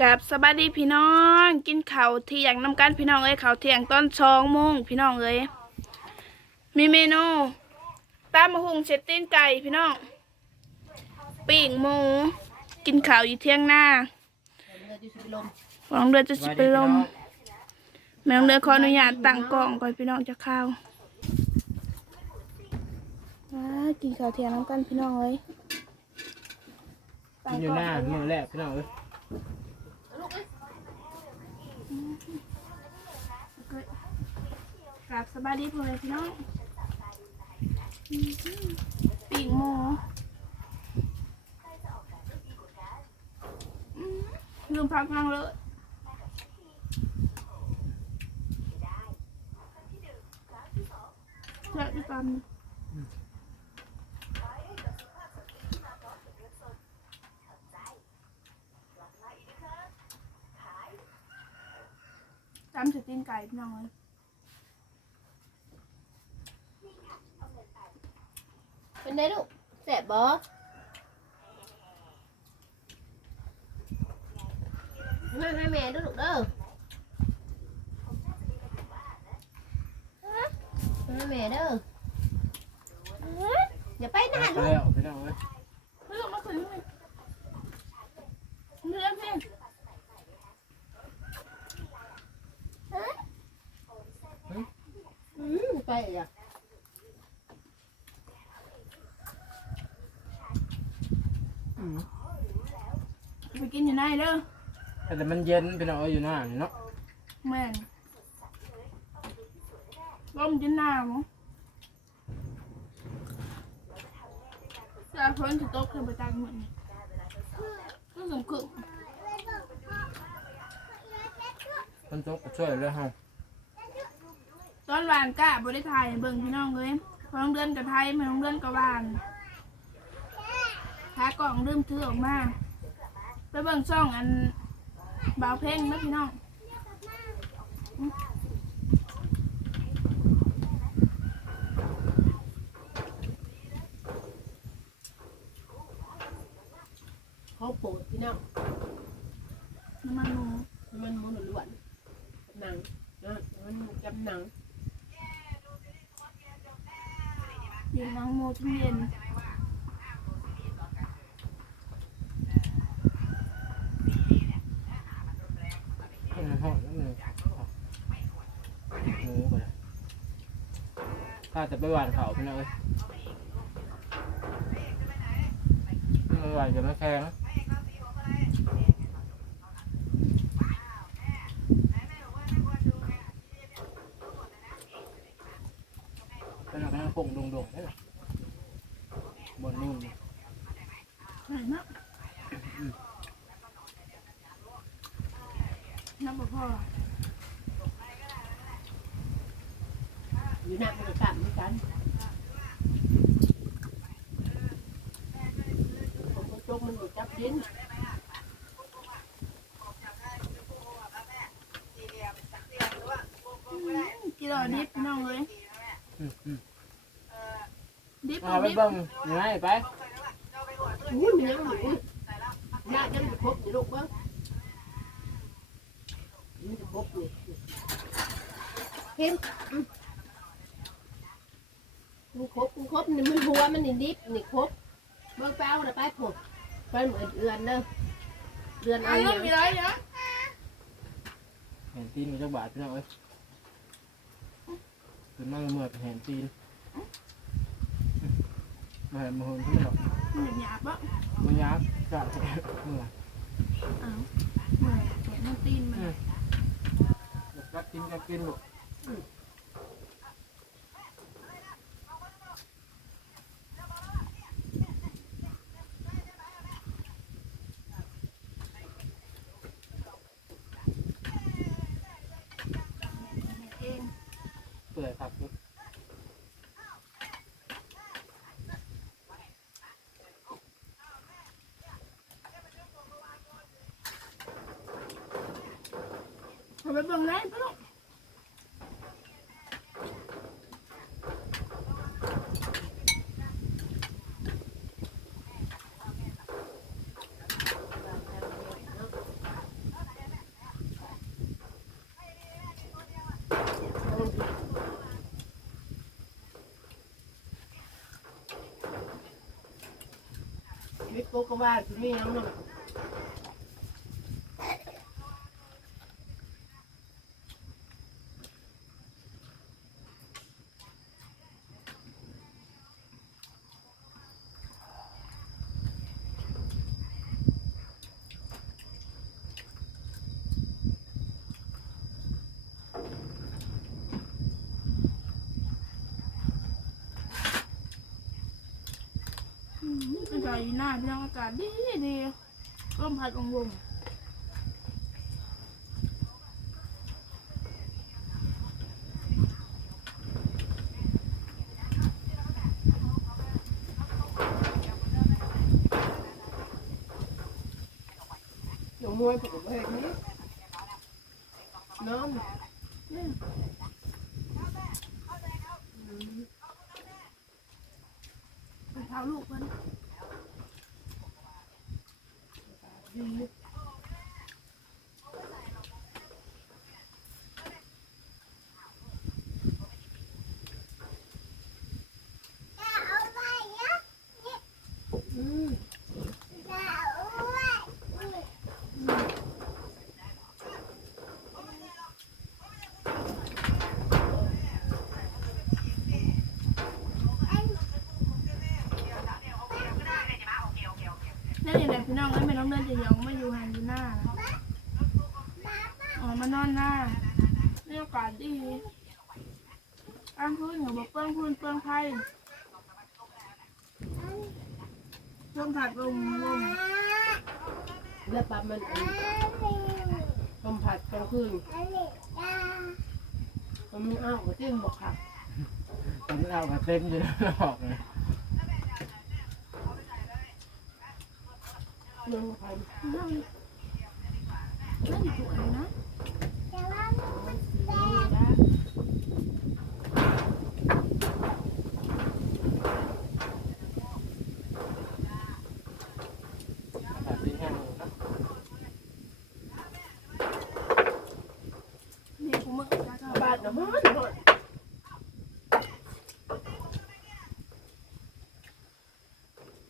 กับสบายดีพี่น้อง กินข้าวเที่ยงน้ำกันพี่น้องเอ้ยข้าวเที่ยงตอนสองโมงพี่น้องเอ้ยมีเมนูตามมะฮุงเชตตีนไก่พี่น้องปิ้งหมู กินข้าวอยู่เที่ยงหน้าลองเดือนจะสิเป็นลมแมวเดือนขออนุญาตตั้งกล้องก่อนพี่น้องจะเข้าวกินข้าวเที่ยงน้ำกันพี่น้องเอ้ยกินอยู่หน้ามือแรกพี่น้องเอ้ย กราบสบายดีพ่อแม่พี่น้องปีกหมูลืมพักพังเลยเละด้วย กันจำสตีนไก่พี่น้องเลยเป็นไงลูกแสบบ่ให้ให้แม่ด้วยลูกเด้อให้แม่เด้ออย่าไปนานไปลูก แล้วพี่น้องเอ้ย เลือกมาคืนเลยเลือกเพียง อืมไปอะ ไปกินอยู่ไหนเด้อแต่มันเย็นพี่น้องเอ้ยอยู่หน้านี่เนาะแม่นลมจนหนาวจะพ้นถึงโต๊ะเครื่องประจันเหมือนก็สมคึกคนจกก็ช่วยเลยเฮาตอนหวานกะบริไทยเบิ่งพี่น้องเลยพอน้องเดือนกับไทยมาน้องเดือนกับหวานหากล่องลืมถือออกมา ไปเบิ่งช่องอันบ่าวเพ่งนะพี่น้องเขาโปรดพี่น้องน้ำมันหมูมันมันล้วนๆหนังนะมันจำหนัง เดี๋ยวน้องโมทุ่เย็นมันหอมนั่นเลยหมูก็ได้ ถ้าจะไปหวานเขาพี่น้องเอ้ยไม่หวานจะไม่แข็งเป็นอะไรนะปุ่งดงๆได้หรอบนนู่นไหนมากน้ำบ่พอ อยู่หน้ามันก็กลับเหมือนกันผมก็จกมันก็จับดินกิโลดิบพี่น้องเลยอืมอืมดิบเอาไปดิบเบิ่งยังไงไปอุ้ยมันยังอยู่หน้ายังอยู่ครบอยู่ลูกเบ้างมันจะครบอยู่เห็นอื มมันครบมันครบนี่มันหัวมันนี่ดิบนี่ครบเบิ่งเป้าน่ะไปผมไปเหมือนเดือนเด้อเดือนอัเอานอนั้ย่านงมีอะไรเนาะเห็นตีนมีจักบาทพี่น้องเอ้ยคือนั่งเมื่อยไปเห็นตีนมาเห็นมาเห็นพี่น้องมันหยาบปะมันยักษ์จัดเมื่อยอ้าวเหมือนเห็นมันตีนมันจักกินจักกินลูก เปื่อยครับลูกเอาไปเบิ่งได้ปะลูก วิทย์โกก็ว่าไม่ยอาหรอก ใจหน้าพี่น้องอากาศดีดีร่มพัดองลมเดี๋ยวมวยผมก็เฮ็ดนี้น้องอืมเท้าลูกเพิ่น ดี อืม นั่นเองแหละ พี่น้องเอ้ยไม่ต้องเดินจะยองม่อยู่หันอยู่หน้าอ๋อมานอนหน้านี่อากาศดีกลางคืนเขาบอกเปลืองคืนเปลืองไฟลมผัดลมลมแล้วปลามันอันต้มผัดกลางคืนมันมีอ้าวก็จิ้มบอกค่ะตอนนี้เราก็เต็มอยู่แล้วออกเลยเรื่องใครนั่งนั่งอยู่ตัวเลย นะแบบนี้แห้งเลยนะ นี่กูมึงจ้าจ้า บาดนะมันมัน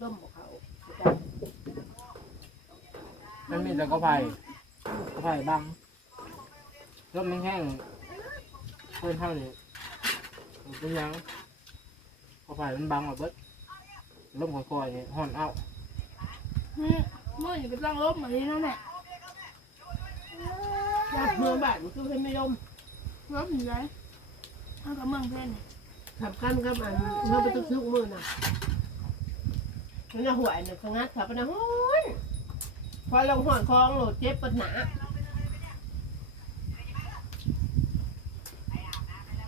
ต้มบอกเขา มันมีแต่กระไผ่กระไผ่บังร่มแห้งๆเพื่อนเท่านี้มันเป็นหยังกระไผ่มันบังอะเบิดร่มค่อยๆนี่ห่อนเอาอืมเมื่ออยู่ก็ต้องลบเหมือนนี้นั่นแหละอยากเมืองบาดมันคือให้ไม่ยอมลบอยู่ไรเอากับเมืองเพื่อนเนี่ยขับกันกับอันเราไปตึกซึกมือน่ะมันจะหวยเนี่ยสงัดขับไปนะฮ้อน พอลงหอนคลองโหลดเจ็บปวดหนา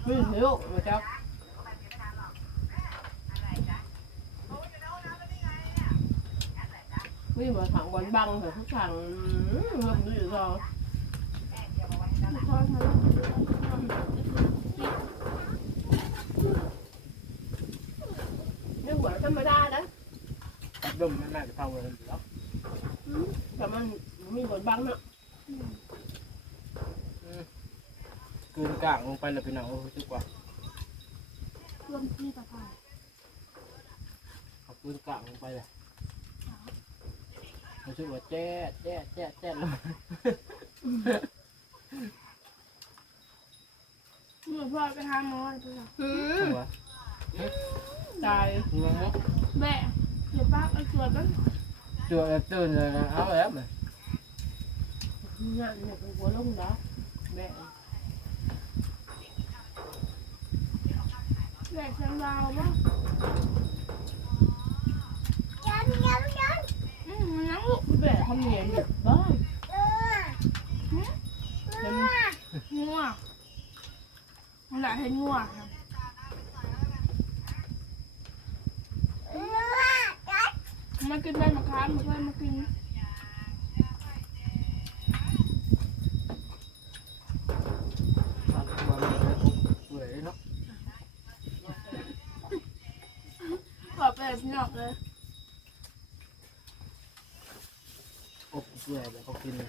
ไม่เหี้ยวมาจับไม่เหมือนถังบอลบังแต่ทุกถังเริ่มดูอยู่ซอทอดมาแล้วไม่หัวธรรมดานะร่มมันน่าจะเท่ากันอยู่แล้ว แต่มันมีบอลบังเนาะกลืนกลางลงไปเลยพี่น้องโอ้ยดีกว่ารวมที่ตะไคร้เอากลืนกลางลงไปเลยรู้สึกว่าแจ๊ดแจ๊ดแจ๊ดแจ๊ดเลยเมื่อพ่อไปหาหมอไปแล้วอืมตัวตายเงินเนาะแม่เดี๋ยวป้าเอาตรวจกันตัวตื่นเลยนะเอาแล้วเลยงานเนี่ยเป็นหัวลงนะแม่แม่เชียงดาวว่าอืมมันยังลูก แม่ทำเนียนแบบบ้านงัวมันหลายให้งัวครับมากินได้มาค้านมาเพื่อนมากินมันเปื่อยเนาะขอบไปพี่น้องเลยอบเปื่อยแบบเขากินเลย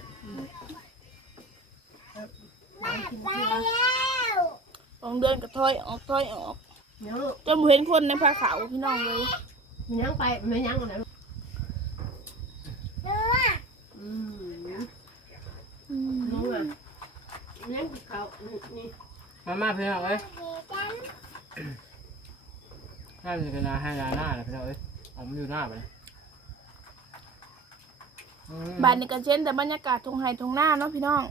สองเดือนก็ถอยออกถอยออกเนี่ยจนบ่เห็นคนในผ้าขาวพี่น้องเลยมันยังไอืมน้องแบบเลี้ยงเขานี่มามาพี่น้องเอ้ยห้ามกันนาให้ยาน้าเลยพี่น้องเอ้ยเอามัอยู่หน้าไปเลยบ้านนี่ก็เช่นแต่บรรยากาศทงไฮทงหน้าเนาะพี่น้อง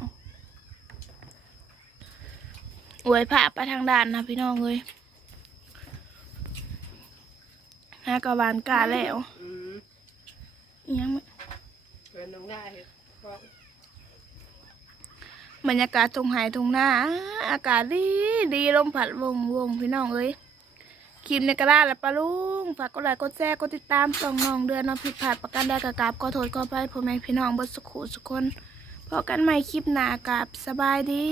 อวยผ่าไปทางด่านนะพี่น้องเลยฮากบาลกาแล้วอืมยังมื้ ได้เฮ็ดก็บรรยากาศทงไห้ทงหน้า อากาศดีดีลมผัดวงวงพี่น้องเอ้ยคลิปในกระดาษและปลาลุงฝากกดไลค์กดแชร์กดติดตามส่องน้องเดือนน้องผิดพลาดประกันได้กระกาบขอโทษขอไปพ่อแม่พี่น้องบนสุขุสุคนพอกันใหม่คลิปหน้ากราบสบายดี